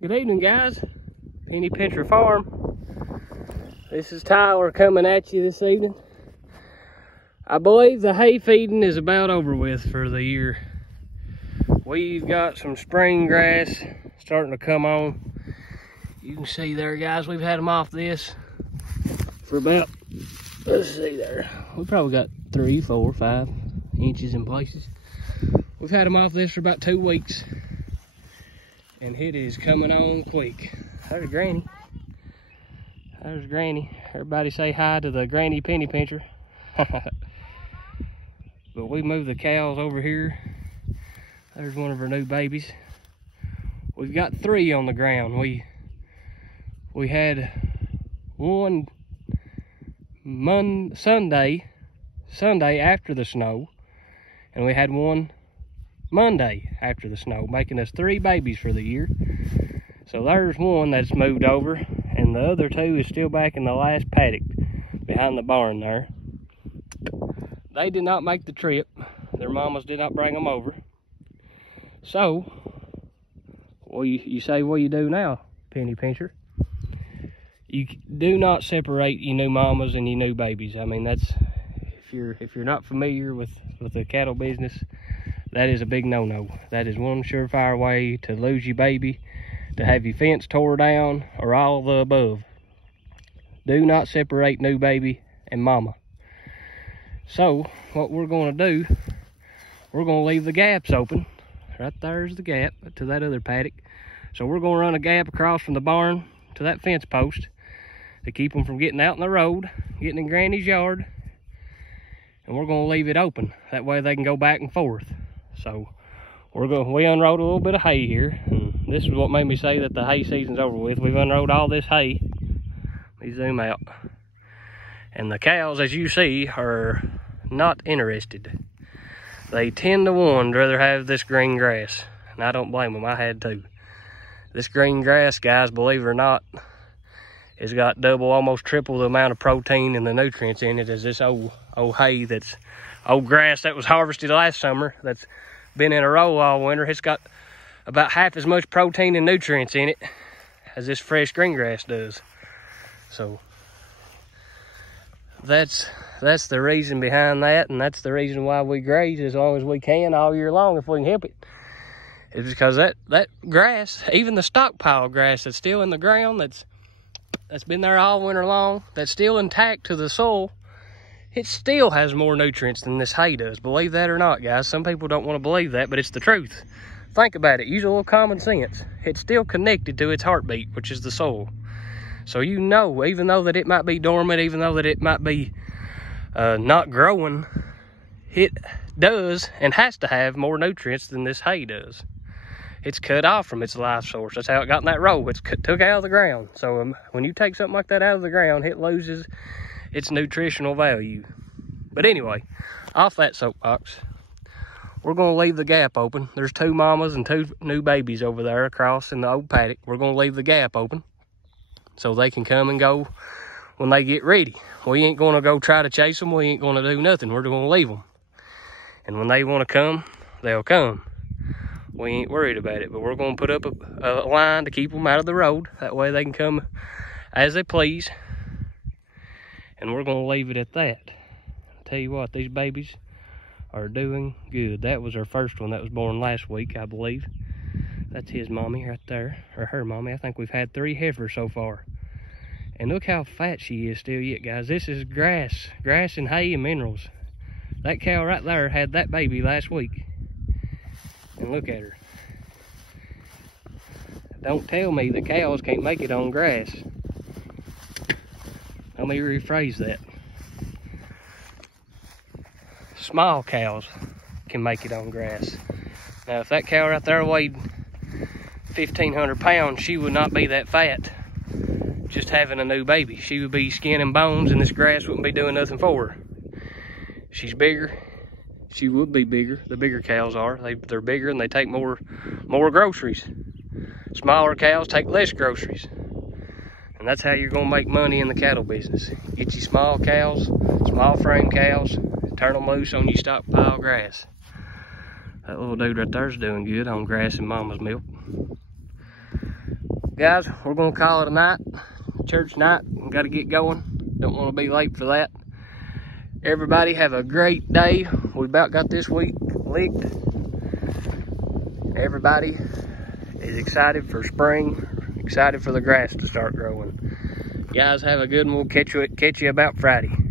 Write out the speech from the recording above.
Good evening, guys. Penny Pincher Farm. This is Tyler coming at you this evening. I believe the hay feeding is about over with for the year. We've got some spring grass starting to come on. You can see there, guys, we've had them off this for about, let's see there, we probably got 3, 4, 5 inches in places. We've had them off this for about 2 weeks. And it is coming on quick. There's Granny. There's Granny. Everybody say hi to the Granny Penny Pincher. But we moved the cows over here. There's one of her new babies. We've got 3 on the ground. We had one Sunday after the snow, and we had one Monday after the snow, making us 3 babies for the year. So there's one that's moved over, and the other 2 is still back in the last paddock behind the barn there. They did not make the trip. Their mamas did not bring them over. So, well, you say, what do you do now, Penny Pincher? You do not separate your new mamas and your new babies. I mean, that's, if you're not familiar with the cattle business, that is a big no-no. That is one surefire way to lose your baby, to have your fence tore down, or all of the above. Do not separate new baby and mama. So, what we're going to do, we're going to leave the gaps open. Right there's the gap to that other paddock. So we're going to run a gap across from the barn to that fence post to keep them from getting out in the road, getting in Granny's yard. And we're going to leave it open. That way they can go back and forth. So we unrolled a little bit of hay here, and this is what made me say that the hay season's over with. We've unrolled all this hay. Let me zoom out. And the cows, as you see, are not interested. They 10 to 1 rather have this green grass, and I don't blame them. I had to. This green grass, guys, believe it or not, has got double, almost triple the amount of protein and the nutrients in it as this old hay that's old grass that was harvested last summer that's been in a row all winter. It's got about half as much protein and nutrients in it as this fresh green grass does. So that's the reason behind that, and that's the reason why we graze as long as we can all year long if we can help it. It's because that grass, even the stockpile grass that's still in the ground, that's been there all winter long, that's still intact to the soil, it still has more nutrients than this hay does. Believe that or not, guys. Some people don't want to believe that, but it's the truth. Think about it. Use a little common sense. It's still connected to its heartbeat, which is the soil. So you know, even though that it might be dormant, even though that it might be not growing, it does and has to have more nutrients than this hay does. It's cut off from its life source. That's how it got in that row. It's took out of the ground. So when you take something like that out of the ground, it loses its nutritional value. But anyway, off that soapbox, we're going to leave the gap open. There's 2 mamas and 2 new babies over there across in the old paddock. We're going to leave the gap open so they can come and go when they get ready. We ain't going to go try to chase them. We ain't going to do nothing. We're going to leave them. And when they want to come, they'll come. We ain't worried about it, but we're going to put up a line to keep them out of the road. That way they can come as they please. And we're going to leave it at that. I'll tell you what, these babies are doing good. That was our first one that was born last week, I believe. That's his mommy right there, or her mommy. I think we've had 3 heifers so far. And look how fat she is still yet, guys. This is grass and hay and minerals. That cow right there had that baby last week. And look at her. Don't tell me that cows can't make it on grass. Let me rephrase that. Small cows can make it on grass. Now, if that cow right there weighed 1,500 pounds, she would not be that fat just having a new baby. She would be skin and bones, and this grass wouldn't be doing nothing for her. She's bigger. She would be bigger. The bigger cows are. They're bigger and they take more groceries. Smaller cows take less groceries. And that's how you're going to make money in the cattle business. Get you small cows, small frame cows, turn them loose on your stockpile grass. That little dude right there's doing good on grass and mama's milk. guys, we're gonna call it a night. Church night. We gotta get going. Don't want to be late for that. Everybody have a great day. We about got this week licked. Everybody is excited for spring, excited for the grass to start growing. Guys, have a good one. We'll catch you about Friday.